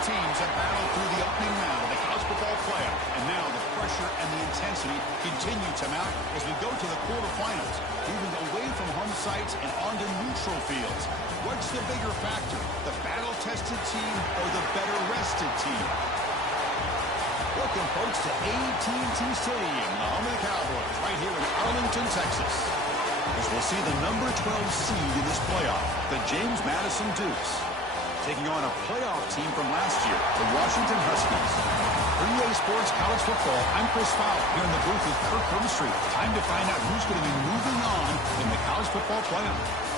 teams have battled through the opening round of the college football playoff, and now the pressure and the intensity continue to mount as we go to the quarterfinals, moving away from home sites and onto neutral fields. What's the bigger factor, the battle-tested team or the better-rested team? Welcome, folks, to AT&T Stadium, the home of the Cowboys, right here in Arlington, Texas. As we'll see the number 12 seed in this playoff, the James Madison Dukes, taking on a playoff team from last year, the Washington Huskies. For EA Sports College Football, I'm Chris Fowler here in the booth with Kirk Herbstreit. Time to find out who's going to be moving on in the college football playoff.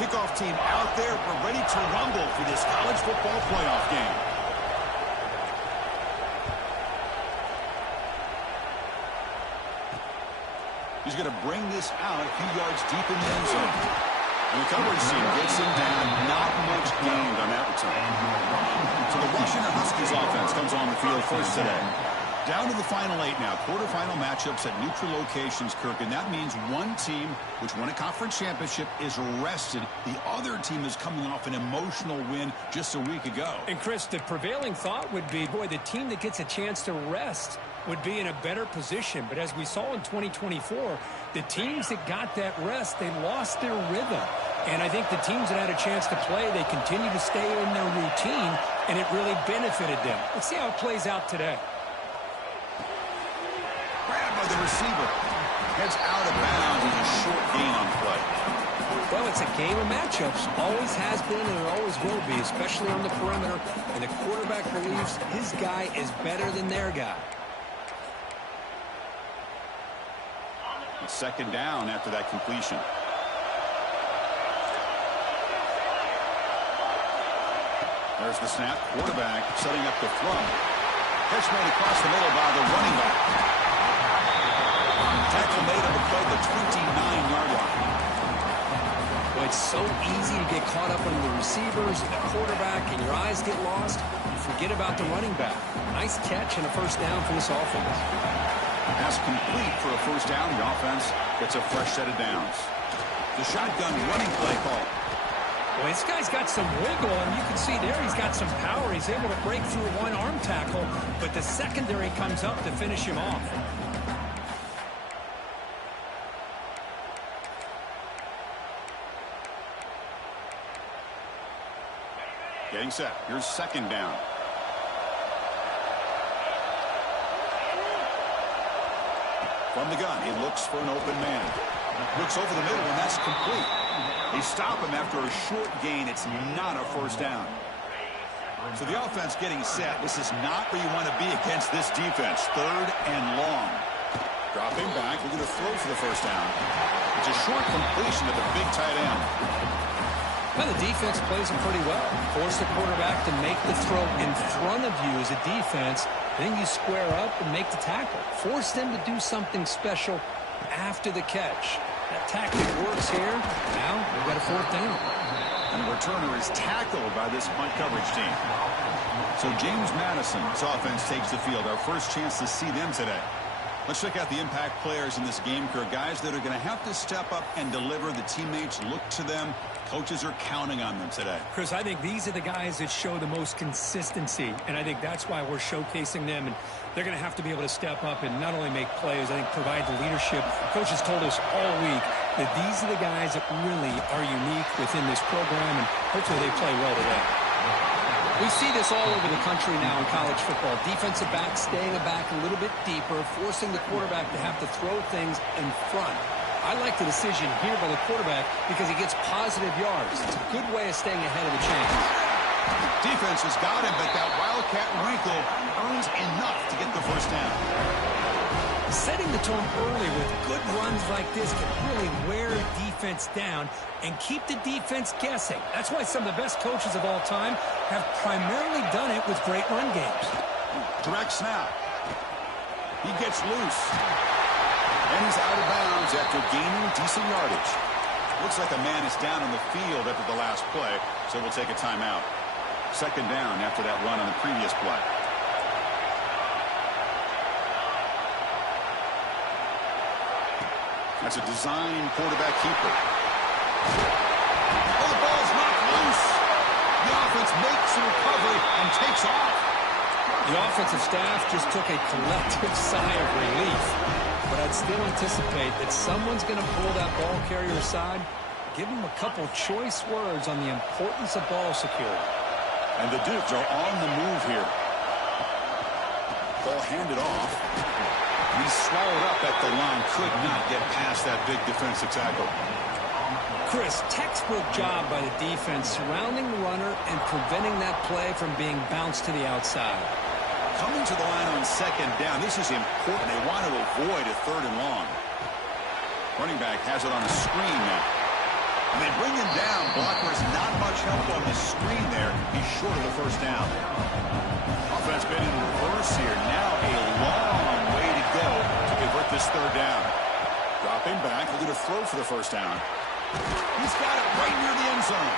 Kickoff team out there. We're ready to rumble for this college football playoff game. He's going to bring this out a few yards deep in the end zone. And the coverage team gets him down. Not much gained on that return. So the Washington Huskies offense comes on the field first today. Down to the final 8 now. Quarterfinal matchups at neutral locations, Kirk. And that means one team, which won a conference championship, is rested. The other team is coming off an emotional win just a week ago. And, Chris, the prevailing thought would be, boy, the team that gets a chance to rest would be in a better position. But as we saw in 2024, the teams that got that rest, they lost their rhythm. And I think the teams that had a chance to play, they continue to stay in their routine, and it really benefited them. Let's see how it plays out today. By the receiver. Heads out of bounds with a short gain on play. Well, it's a game of matchups. Always has been and it always will be, especially on the perimeter. And the quarterback believes his guy is better than their guy. It's second down after that completion. There's the snap. Quarterback setting up the throw. Catch made across the middle by the running back. Tackle made on the play, the 29-yard line. Well, it's so easy to get caught up on the receivers and the quarterback, and your eyes get lost. You forget about the running back. Nice catch and a first down for this offense. Pass complete for a first down. The offense gets a fresh set of downs. The shotgun running play call. Well, this guy's got some wiggle, and you can see there he's got some power. He's able to break through one arm tackle, but the secondary comes up to finish him off. Getting set. Here's second down. From the gun, he looks for an open man. Looks over the middle, and that's complete. They stop him after a short gain. It's not a first down. So the offense getting set. This is not where you want to be against this defense. Third and long. Dropping back. We're going to throw for the first down. It's a short completion to the big tight end. Well, the defense plays them pretty well. Force the quarterback to make the throw in front of you as a defense. Then you square up and make the tackle. Force them to do something special after the catch. That tactic works here. Now we've got a fourth down. And the returner is tackled by this punt coverage team. So James Madison's offense takes the field. Our first chance to see them today. Let's check out the impact players in this game, Kirk. Guys that are going to have to step up and deliver. The teammates look to them. Coaches are counting on them today. Chris, I think these are the guys that show the most consistency, and I think that's why we're showcasing them. And they're going to have to be able to step up and not only make plays, I think provide the leadership. Coach has told us all week that these are the guys that really are unique within this program, and hopefully they play well today. We see this all over the country now in college football. Defensive backs staying back a little bit deeper, forcing the quarterback to have to throw things in front. I like the decision here by the quarterback because he gets positive yards. It's a good way of staying ahead of the chains. Defense has got him, but that Wildcat wrinkle earns enough to get the first down. Setting the tone early with good runs like this can really wear defense down and keep the defense guessing. That's why some of the best coaches of all time have primarily done it with great run games. Direct snap. He gets loose. And he's out of bounds after gaining decent yardage. Looks like a man is down on the field after the last play, so we'll take a timeout. Second down after that run on the previous play. That's a design quarterback keeper. Oh, the ball's knocked loose. The offense makes the recovery and takes off. The offensive staff just took a collective sigh of relief. But I'd still anticipate that someone's going to pull that ball carrier aside, give him a couple choice words on the importance of ball security. And the Dukes are on the move here. Ball handed off. He's swallowed up at the line. Could not get past that big defensive tackle. Chris, textbook job by the defense surrounding the runner and preventing that play from being bounced to the outside. Coming to the line on second down, this is important. They want to avoid a third and long. Running back has it on the screen now. And they bring him down. Blocker's not much help on the screen there. He's short of the first down. Offense been in reverse here. Now a long way to go to convert this third down. Dropping back, looking to throw for the first down. He's got it right near the end zone.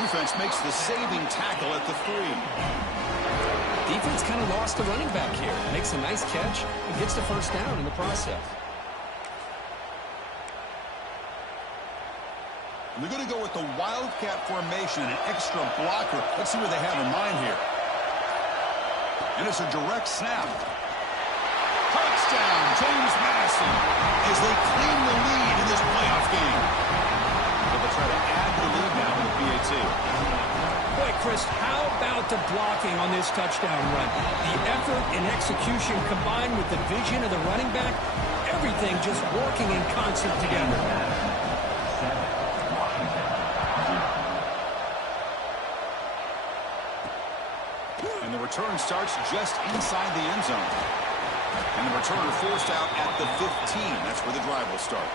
Defense makes the saving tackle at the 3. Defense kind of lost the running back here. Makes a nice catch and gets the first down in the process. And they're going to go with the wildcat formation, an extra blocker. Let's see what they have in mind here. And it's a direct snap. Touchdown, James Madison, as they claim the lead in this playoff game. They'll try to add the lead now with the PAT. Boy, Chris, how about the blocking on this touchdown run? The effort and execution combined with the vision of the running back, everything just working in concert together. And the return starts just inside the end zone. And the returner forced out at the 15. That's where the drive will start.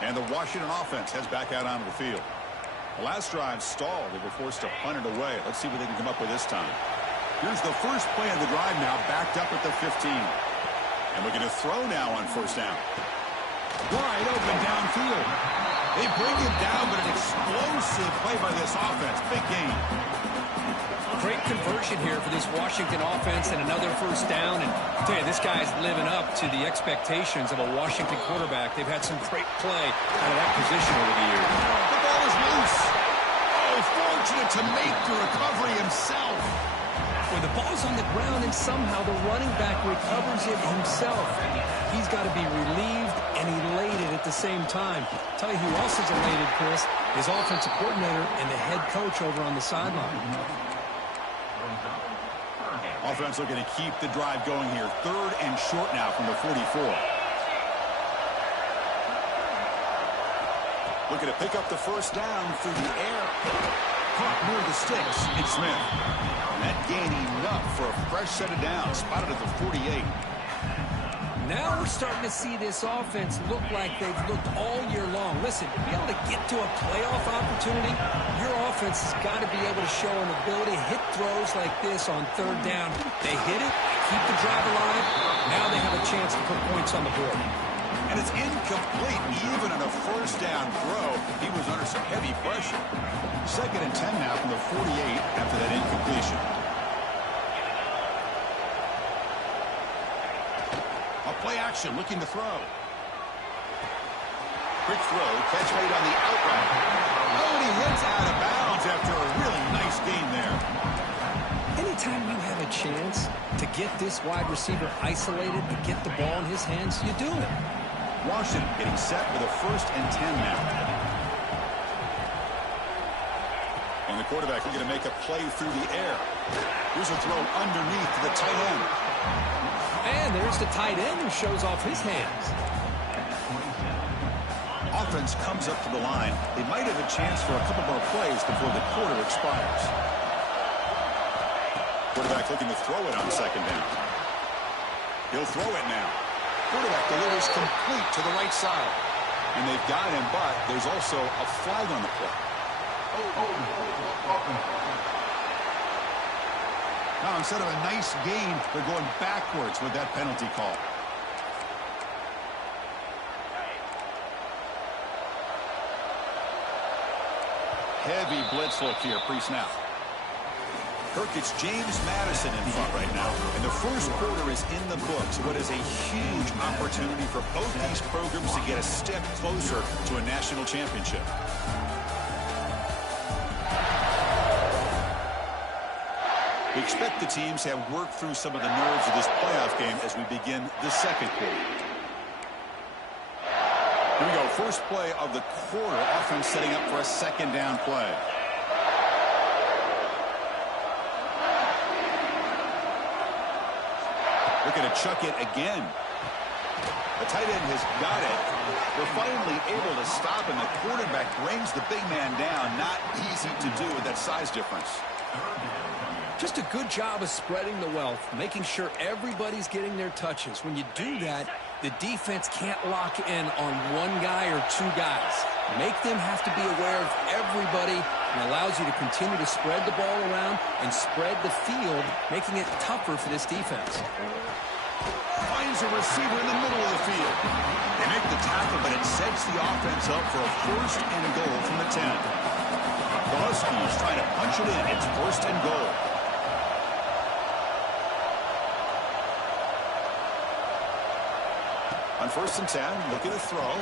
And the Washington offense heads back out onto the field. The last drive stalled. They were forced to punt it away. Let's see what they can come up with this time. Here's the first play of the drive now, backed up at the 15. And looking to throw now on first down. Wide open downfield. They bring him down, but an explosive play by this offense. Big game. Great conversion here for this Washington offense and another first down. And I'll tell you, this guy's living up to the expectations of a Washington quarterback. They've had some great play out of that position over the years. The ball is loose. Oh, fortunate to make the recovery himself. Well, the ball's on the ground, and somehow the running back recovers it himself. He's got to be relieved and elated at the same time. I'll tell you who else is elated, Chris, his offensive coordinator and the head coach over on the sideline. Offense looking to keep the drive going here. Third and short now from the 44. Looking to pick up the first down through the air. Caught near the sticks. It's Smith. And that gain enough for a fresh set of downs. Spotted at the 48. Now we're starting to see this offense look like they've looked all year long. Listen, to be able to get to a playoff opportunity, your offense has got to be able to show an ability to hit throws like this on third down. They hit it, keep the drive alive. Now they have a chance to put points on the board. And it's incomplete even on a first down throw. He was under some heavy pressure. Second and 10 now from the 48 after that incompletion. Play action, looking to throw. Quick throw, catch made on the out route. Oh, and he hits out of bounds after a really nice gain there. Anytime you have a chance to get this wide receiver isolated, to get the ball in his hands, you do it. Washington getting set with a first and 10 now. And the quarterback looking to make a play through the air. Here's a throw underneath to the tight end. And there's the tight end who shows off his hands. Offense comes up to the line. They might have a chance for a couple more plays before the quarter expires. Quarterback looking to throw it on second down. He'll throw it now. Quarterback delivers complete to the right side. And they've got him, but there's also a flag on the play. Now, instead of a nice gain, they're going backwards with that penalty call. Heavy blitz look here, pre-snap. Kirk, it's James Madison in front right now. And the first quarter is in the books. What is a huge opportunity for both these programs to get a step closer to a national championship. We expect the teams to have worked through some of the nerves of this playoff game as we begin the second quarter. Here we go, first play of the quarter. Offense setting up for a second down play. Looking to chuck it again. The tight end has got it. They're finally able to stop, and the quarterback brings the big man down. Not easy to do with that size difference. Just a good job of spreading the wealth, making sure everybody's getting their touches. When you do that, the defense can't lock in on one guy or two guys. Make them have to be aware of everybody, and allows you to continue to spread the ball around and spread the field, making it tougher for this defense. Finds a receiver in the middle of the field. They make the tackle, but it sets the offense up for a first and goal from the 10. The Huskies trying to punch it in. It's first and goal. On first and 10, looking to throw.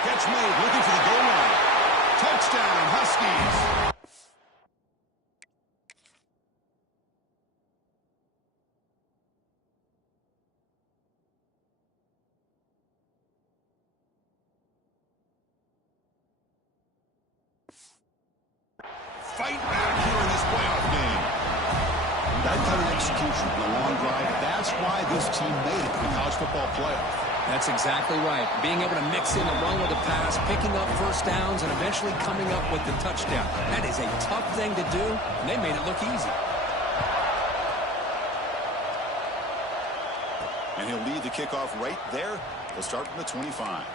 Catch made, looking for the goal line. Touchdown, Huskies. Fight back here in this playoff game. That kind of execution in a long drive, that's why this team made it to the college football playoff. That's exactly right. Being able to mix in the run with the pass, picking up first downs, and eventually coming up with the touchdown. That is a tough thing to do, and they made it look easy. And he'll lead the kickoff right there. He'll start from the 25.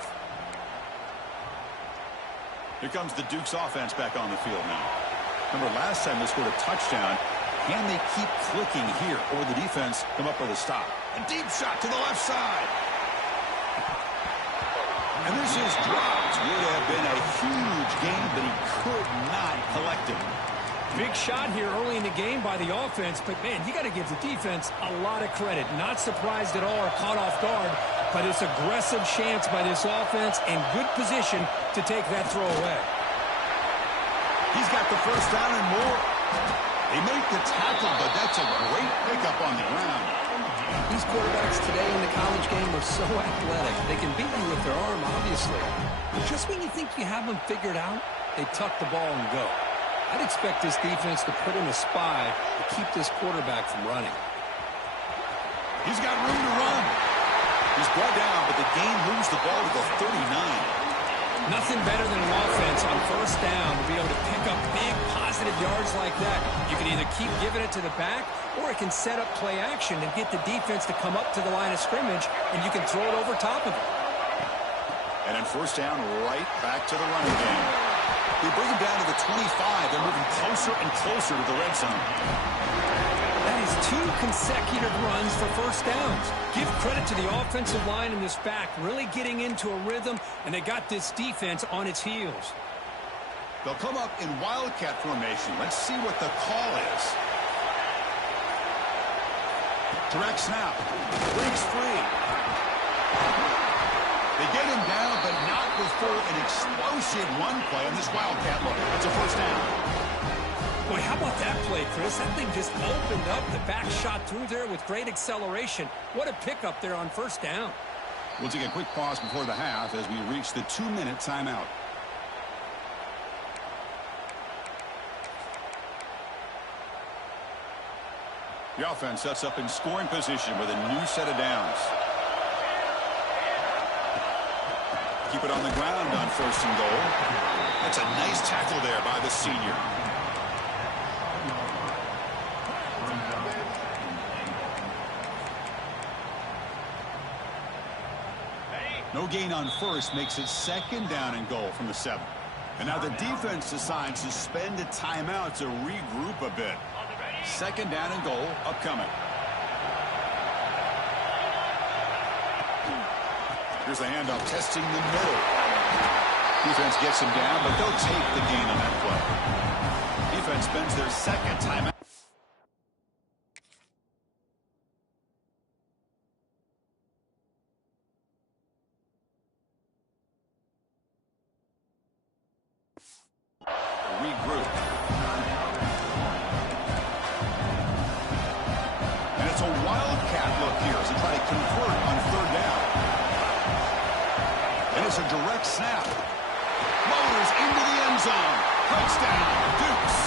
Here comes the Duke's offense back on the field now. Remember, last time they scored a touchdown. Can they keep clicking here, or the defense come up with a stop? A deep shot to the left side. And this is dropped. Would have been a huge gain, but he could not collect it. Big shot here early in the game by the offense, but, man, you got to give the defense a lot of credit. Not surprised at all or caught off guard, but it's aggressive chance by this offense and good position to take that throw away. He's got the first down and more. They make the tackle, but that's a great pickup on the ground. These quarterbacks today in the college game are so athletic. They can beat you with their arm, obviously. But just when you think you have them figured out, they tuck the ball and go. I'd expect this defense to put in a spy to keep this quarterback from running. He's got room to run. He's brought down, but the game moves the ball to the 39. Nothing better than an offense on first down to be able to pick up big positive yards like that. You can either keep giving it to the back, or it can set up play action and get the defense to come up to the line of scrimmage, and you can throw it over top of it. And on first down, right back to the running game. They bring him down to the 25. They're moving closer and closer to the red zone. That is 2 consecutive runs for first downs. Give credit to the offensive line in this back, really getting into a rhythm, and they got this defense on its heels. They'll come up in wildcat formation. Let's see what the call is. Direct snap. Breaks free. They get him down, but not before an explosive run play on this wildcat look. It's a first down. Boy, how about that play, Chris? That thing just opened up. The back shot through there with great acceleration. What a pickup there on first down. We'll take a quick pause before the half as we reach the 2-minute timeout. The offense sets up in scoring position with a new set of downs. Keep it on the ground on first and goal. That's a nice tackle there by the senior. No gain on first makes it second down and goal from the 7. And now the defense decides to spend a timeout to regroup a bit. Second down and goal upcoming. Here's the handoff, testing the middle. Defense gets him down, but they'll take the gain on that play. Defense spends their second timeout. Regroup. And it's a wildcat look here as they try to convert on third down. And it's a direct snap. Motors into the end zone. Touchdown, Dukes.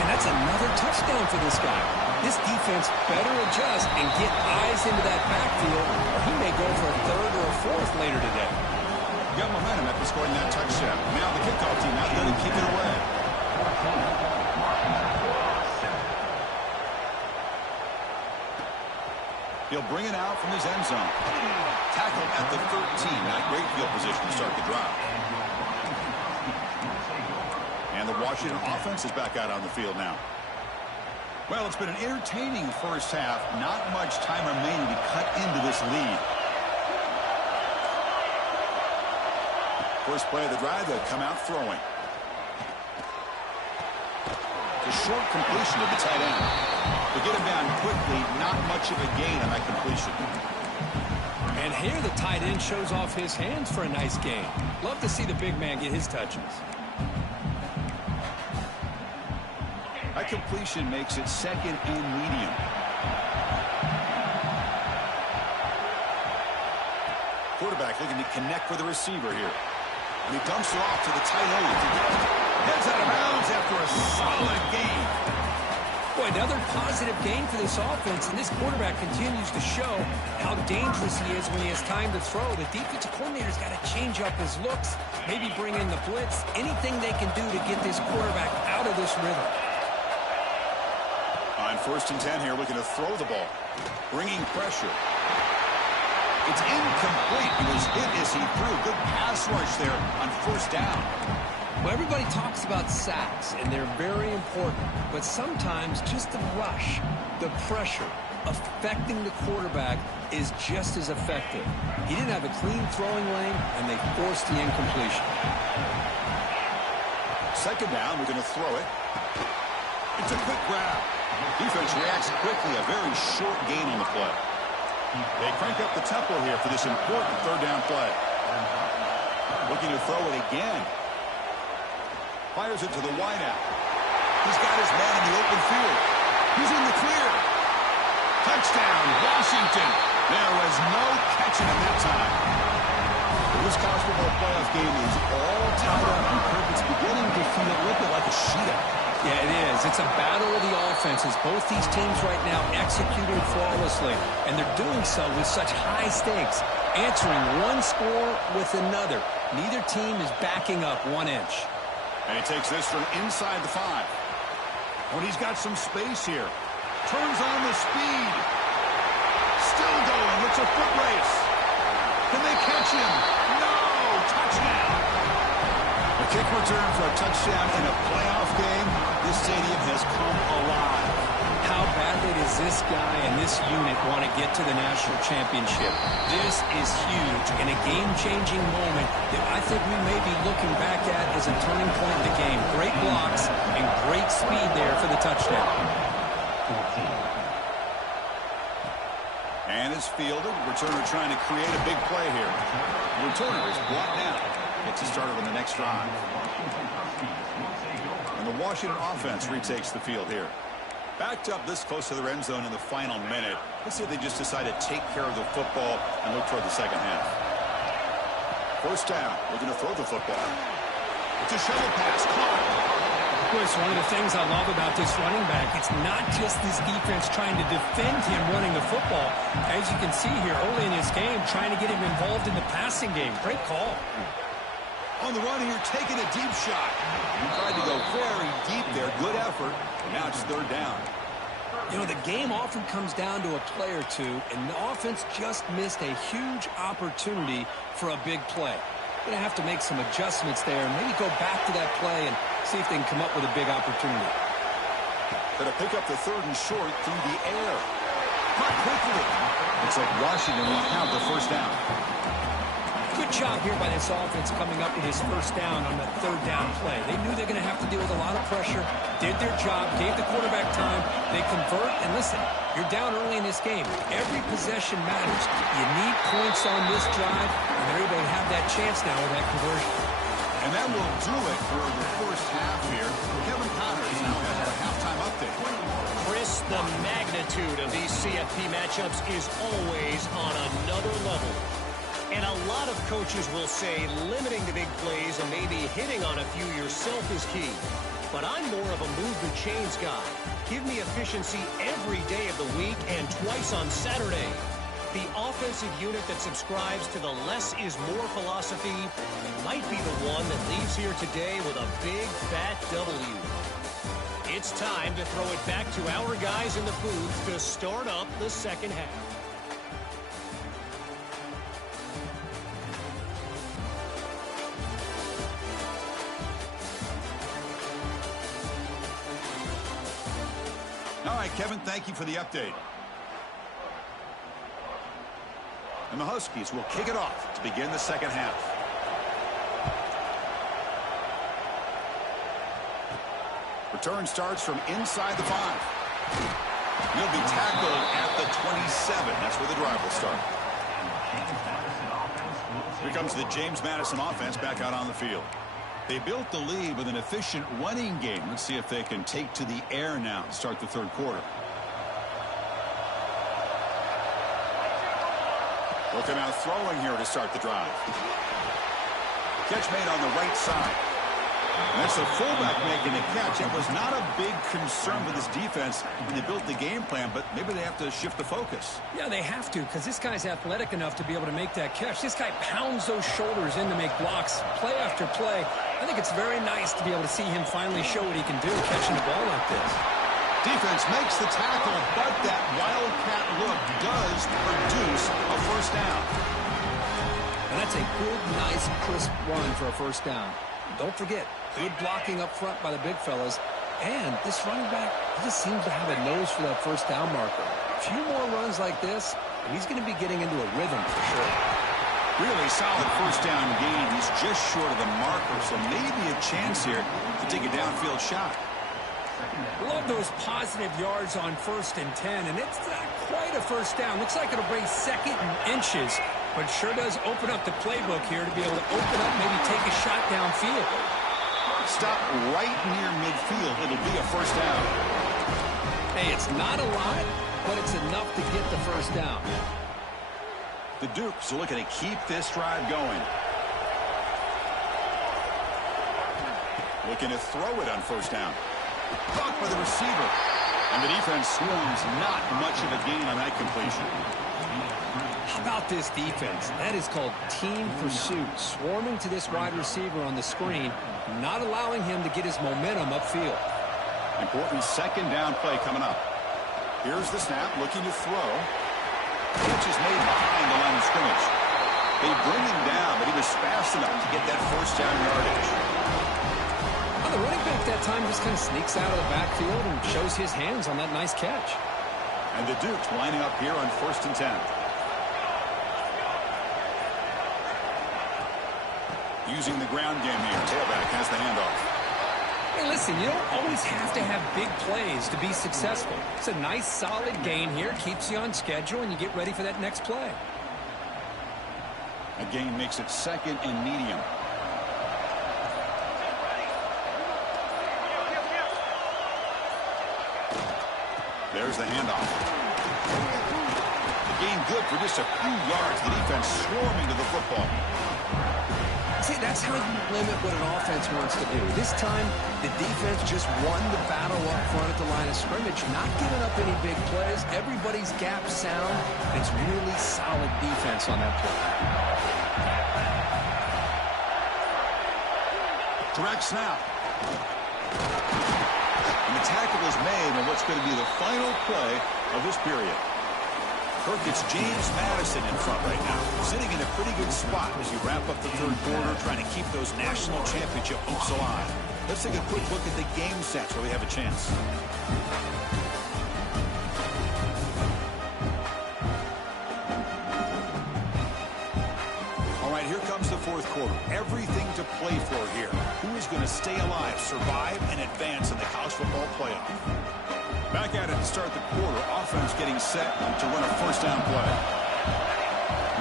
And that's another touchdown for this guy. This defense better adjust and get eyes into that backfield, or he may go for a third or a fourth later today. Got momentum after scoring that touchdown. Now the kickoff team out there to kick it away. He'll bring it out from his end zone. Tackled at the 13. Not great field position to start the drive. And the Washington offense is back out on the field now. Well, it's been an entertaining first half. Not much time remaining to cut into this lead. First play of the drive, they'll come out throwing. The short completion of the tight end. To get him down quickly, not much of a gain on that completion. And here the tight end shows off his hands for a nice gain. Love to see the big man get his touches. That completion makes it second and medium. Quarterback looking to connect with the receiver here. And he dumps it off to the tight end. Heads out of bounds after a solid gain. Boy, another positive gain for this offense, and this quarterback continues to show how dangerous he is when he has time to throw. The defensive coordinator's got to change up his looks, maybe bring in the blitz, anything they can do to get this quarterback out of this rhythm. On 1st and 10 here, looking to throw the ball. Bringing pressure. It's incomplete. He was hit as he threw. Good pass rush there on 1st down. Well, everybody talks about sacks, and they're very important. But sometimes just the rush, the pressure, affecting the quarterback is just as effective. He didn't have a clean throwing lane, and they forced the incompletion. Second down, we're going to throw it. It's a quick grab. Defense reacts quickly. A very short gain on the play. They crank up the tempo here for this important third down play. Looking to throw it again. Fires it to the wideout. He's got his man in the open field. He's in the clear. Touchdown, Washington. There was no catching him that time. This college football playoff game is all tied up because it's beginning to feel a little bit like a shootout. Yeah, it is. It's a battle of the offenses. Both these teams right now executing flawlessly, and they're doing so with such high stakes, answering one score with another. Neither team is backing up 1 inch. And he takes this from inside the 5. When he's got some space here. Turns on the speed. Still going. It's a foot race. Can they catch him? No! Touchdown! A kick return for a touchdown in a playoff game. This stadium has come alive. How badly does this guy and this unit want to get to the national championship? This is huge and a game-changing moment that I think we may be looking back at as a turning point in the game. Great blocks and great speed there for the touchdown. And it's fielded. Returner trying to create a big play here. Returner is brought down. Gets it started on the next drive. And the Washington offense retakes the field here. Backed up this close to the end zone in the final minute. Let's see if they just decide to take care of the football and look toward the second half. First down. Looking to throw the football. It's a shovel pass. Caught. Of course, one of the things I love about this running back, it's not just this defense trying to defend him running the football. As you can see here early in this game, trying to get him involved in the passing game. Great call. On the run here, taking a deep shot. He tried to go very deep there. Good effort. Now it's third down. You know, the game often comes down to a play or two, and the offense just missed a huge opportunity for a big play. Going to have to make some adjustments there and maybe go back to that play and see if they can come up with a big opportunity. Going to pick up the 3rd and short through the air. Caught quickly. Looks like Washington will count the first down. Good job here by this offense coming up with his first down on the 3rd down play. They knew they were going to have to deal with a lot of pressure, did their job, gave the quarterback time. They convert, and listen, you're down early in this game. Every possession matters. You need points on this drive, and they're able to have that chance now with that conversion. And that will do it for the first half here. Kevin Connors now has our halftime update. Chris, the magnitude of these CFP matchups is always on another level. And a lot of coaches will say limiting the big plays and maybe hitting on a few yourself is key. But I'm more of a move the chains guy. Give me efficiency every day of the week and twice on Saturday. The offensive unit that subscribes to the less is more philosophy might be the one that leaves here today with a big fat W. It's time to throw it back to our guys in the booth to start up the second half. All right, Kevin, thank you for the update. And the Huskies will kick it off to begin the second half. Return starts from inside the 5. He'll be tackled at the 27. That's where the drive will start. Here comes the James Madison offense back out on the field. They built the lead with an efficient running game. Let's see if they can take to the air now to start the 3rd quarter. Looking out throwing here to start the drive. Catch made on the right side. And that's the fullback making the catch. It was not a big concern with this defense when they built the game plan, but maybe they have to shift the focus. Yeah, they have to, because this guy's athletic enough to be able to make that catch. This guy pounds those shoulders in to make blocks play after play. I think it's very nice to be able to see him finally show what he can do catching the ball like this. Defense makes the tackle, but that wildcat look does produce a first down. And that's a good, nice, crisp run for a first down. Don't forget, good blocking up front by the big fellas. And this running back, he just seems to have a nose for that first down marker. A few more runs like this, and he's going to be getting into a rhythm for sure. Really solid first down gain. He's just short of the marker, so maybe a chance here to take a downfield shot. Love those positive yards on 1st and 10, and it's not quite a first down. Looks like it'll bring 2nd and inches, but sure does open up the playbook here to be able to open up, maybe take a shot downfield. Stop right near midfield. It'll be a first down. Hey, it's not a lot, but it's enough to get the first down. The Dukes are looking to keep this drive going. Looking to throw it on first down. Caught by the receiver. And the defense swarms not much of a gain on that completion. How about this defense? That is called team pursuit. Swarming to this wide receiver on the screen, not allowing him to get his momentum upfield. Important 2nd down play coming up. Here's the snap, looking to throw. Catch is made behind the line of scrimmage. They bring him down, but he was fast enough to get that first down yardage. Well, the running back that time just kind of sneaks out of the backfield and shows his hands on that nice catch. And the Dukes lining up here on 1st and 10. Using the ground game here. Tailback has the handoff. Hey, listen, you don't always have to have big plays to be successful. It's a nice, solid gain here. Keeps you on schedule, and you get ready for that next play. A gain makes it 2nd and medium. There's the handoff. The gain good for just a few yards. The defense swarming to the football. See, that's how you limit what an offense wants to do. This time, the defense just won the battle up front at the line of scrimmage, not giving up any big plays. Everybody's gap sound. It's really solid defense on that play. Direct snap. And the tackle is made on what's going to be the final play of this period. Kirk, it's James Madison in front right now, sitting in a pretty good spot as you wrap up the 3rd quarter, trying to keep those national championship hopes alive. Let's take a quick look at the game sets where we have a chance. All right, here comes the fourth quarter. Everything to play for here. Who is going to stay alive, survive, and advance in the college football playoff? Back at it to start the quarter. Offense getting set to run a first down play.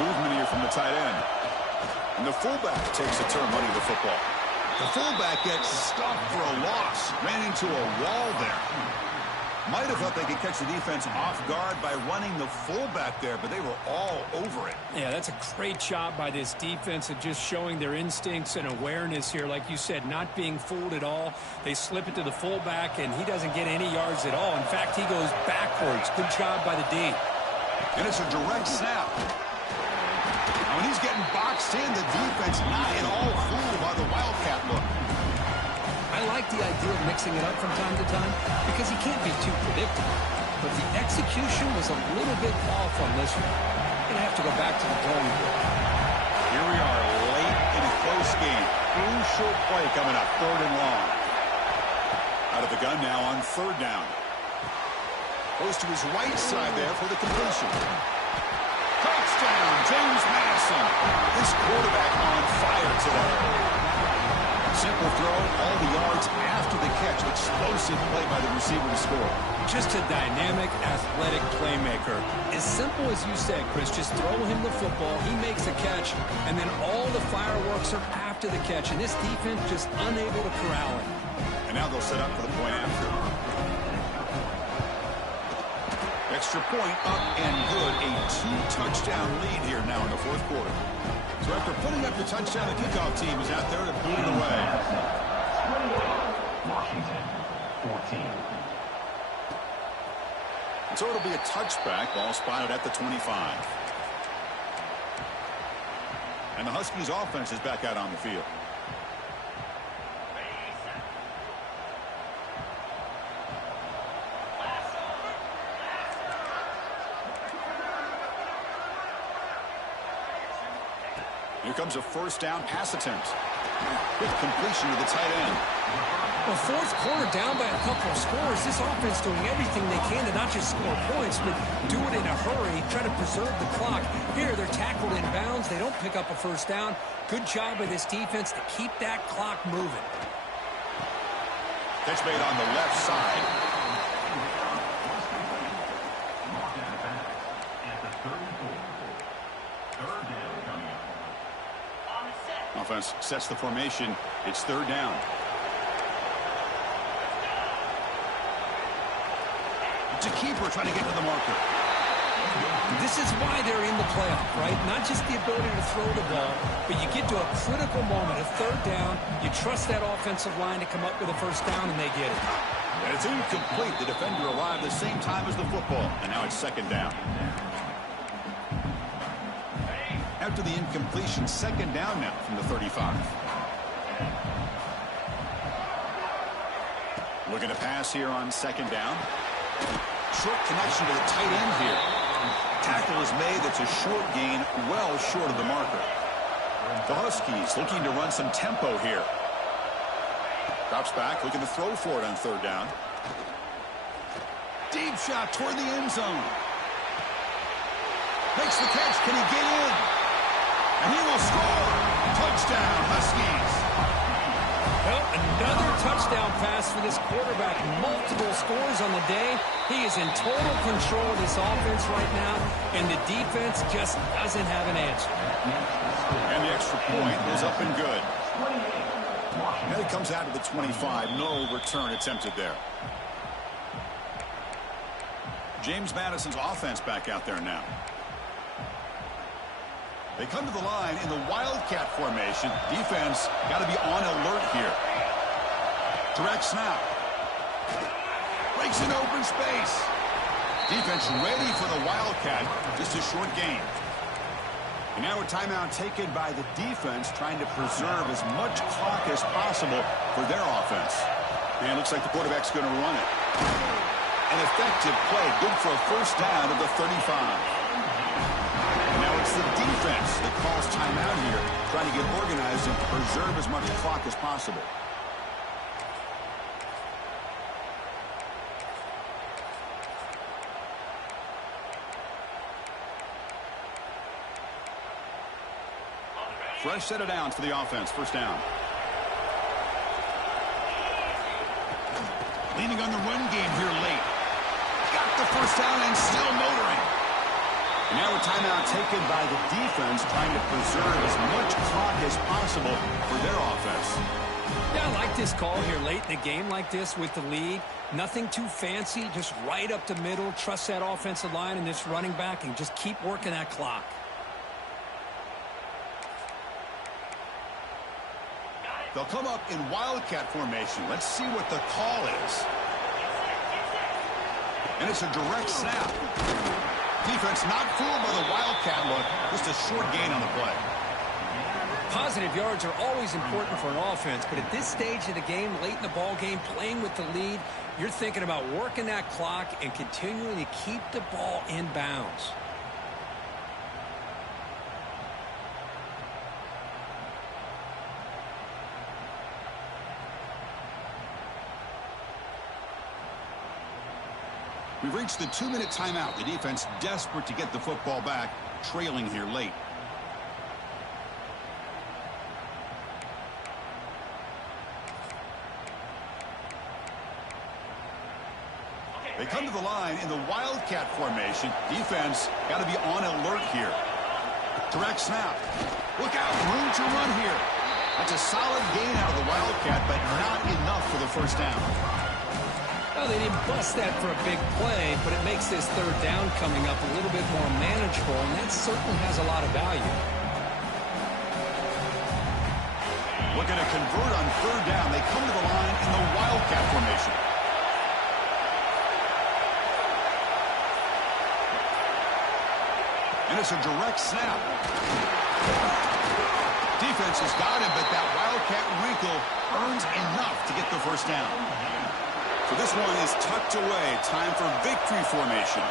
Movement here from the tight end. And the fullback takes a turn running the football. The fullback gets stopped for a loss. Ran into a wall there. Might have thought they could catch the defense off guard by running the fullback there, but they were all over it. Yeah, that's a great job by this defense of just showing their instincts and awareness here. Like you said, not being fooled at all. They slip it to the fullback, and he doesn't get any yards at all. In fact, he goes backwards. Good job by the D. And it's a direct snap. When he's getting boxed in, the defense not at all fooled by the Wildcat look. I like the idea of mixing it up from time to time because he can't be too predictable. But the execution was a little bit off on this one. Going to have to go back to the drawing board. Here we are late in a close game. Crucial play coming up, 3rd and long. Out of the gun now on 3rd down. Goes to his right side there for the completion. Touchdown, James Madison. This quarterback on fire today. Simple throw, all the yards after the catch. Explosive play by the receiver to score. Just a dynamic, athletic playmaker. As simple as you said, Chris, just throw him the football, he makes a catch, and then all the fireworks are after the catch, and this defense just unable to corral him. And now they'll set up for the point after. Extra point up and good. A 2-touchdown lead here now in the 4th quarter. So after putting up the touchdown, the kickoff team is out there to boot it away. Washington, 14. So it'll be a touchback. Ball spotted at the 25. And the Huskies offense is back out on the field. Here comes a first down pass attempt. Quick completion to the tight end. Well, 4th quarter down by a couple of scores. This offense doing everything they can to not just score points, but do it in a hurry, try to preserve the clock. Here, they're tackled in bounds. They don't pick up a first down. Good job by this defense to keep that clock moving. Catch made on the left side. Offense sets the formation. It's 3rd down. It's a keeper trying to get to the marker. This is why they're in the playoff, right? Not just the ability to throw the ball, but you get to a critical moment, a 3rd down. You trust that offensive line to come up with a first down, and they get it. And it's incomplete. The defender arrived the same time as the football, and now it's 2nd down. After the incompletion, 2nd down now from the 35. Looking to pass here on 2nd down. Short connection to the tight end here. Tackle is made. That's a short gain, well short of the marker. The Huskies looking to run some tempo here. Drops back, looking to throw for it on 3rd down. Deep shot toward the end zone. Makes the catch. Can he get in? And he will score. Touchdown, Huskies. Well, another touchdown pass for this quarterback. Multiple scores on the day. He is in total control of this offense right now, and the defense just doesn't have an answer. And the extra point is up and good. And it comes out to the 25. No return attempted there. James Madison's offense back out there now. They come to the line in the Wildcat formation. Defense got to be on alert here. Direct snap. Breaks in open space. Defense ready for the Wildcat. Just a short gain. And now a timeout taken by the defense, trying to preserve as much clock as possible for their offense. And it looks like the quarterback's going to run it. An effective play. Good for a first down of the 35. Now it's the defense that calls timeout here, trying to get organized and preserve as much clock as possible. Fresh set of downs for the offense. First down. Leaning on the run game here late. Got the first down and still motoring. And now a timeout taken by the defense, trying to preserve as much clock as possible for their offense. Yeah, I like this call here late in the game like this with the lead. Nothing too fancy, just right up the middle. Trust that offensive line and this running back and just keep working that clock. They'll come up in Wildcat formation. Let's see what the call is. And it's a direct snap. Defense not fooled by the Wildcat look. Just a short gain on the play. Positive yards are always important for an offense, but at this stage of the game, late in the ball game, playing with the lead, you're thinking about working that clock and continuing to keep the ball in bounds. We've reached the 2-minute timeout. The defense desperate to get the football back, trailing here late. They come to the line in the Wildcat formation. Defense got to be on alert here. Direct snap. Look out, room to run here. That's a solid gain out of the Wildcat, but not enough for the first down. Well, they didn't bust that for a big play, but it makes this third down coming up a little bit more manageable, and that certainly has a lot of value. Looking to convert on third down. They come to the line in the Wildcat formation. And it's a direct snap. Defense has got him, but that Wildcat wrinkle earns enough to get the first down. So this one is tucked away. Time for victory formation.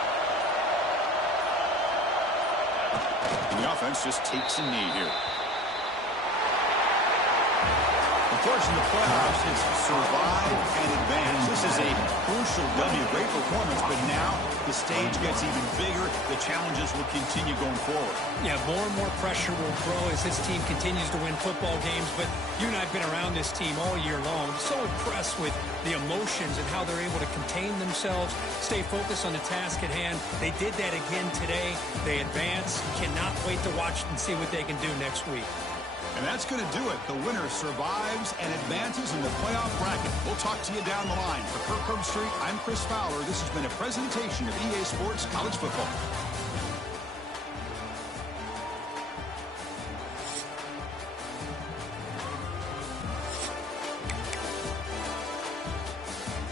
And the offense just takes a knee here. Unfortunately, the playoffs is survive and advance. This is a crucial W. Great performance, but now the stage gets even bigger. The challenges will continue going forward. Yeah, more and more pressure will grow as this team continues to win football games, but you and I have been around this team all year long. I'm so impressed with the emotions and how they're able to contain themselves, stay focused on the task at hand. They did that again today. They advance. Cannot wait to watch and see what they can do next week. And that's going to do it. The winner survives and advances in the playoff bracket. We'll talk to you down the line. For Kirk Herbstreit, I'm Chris Fowler. This has been a presentation of EA Sports College Football.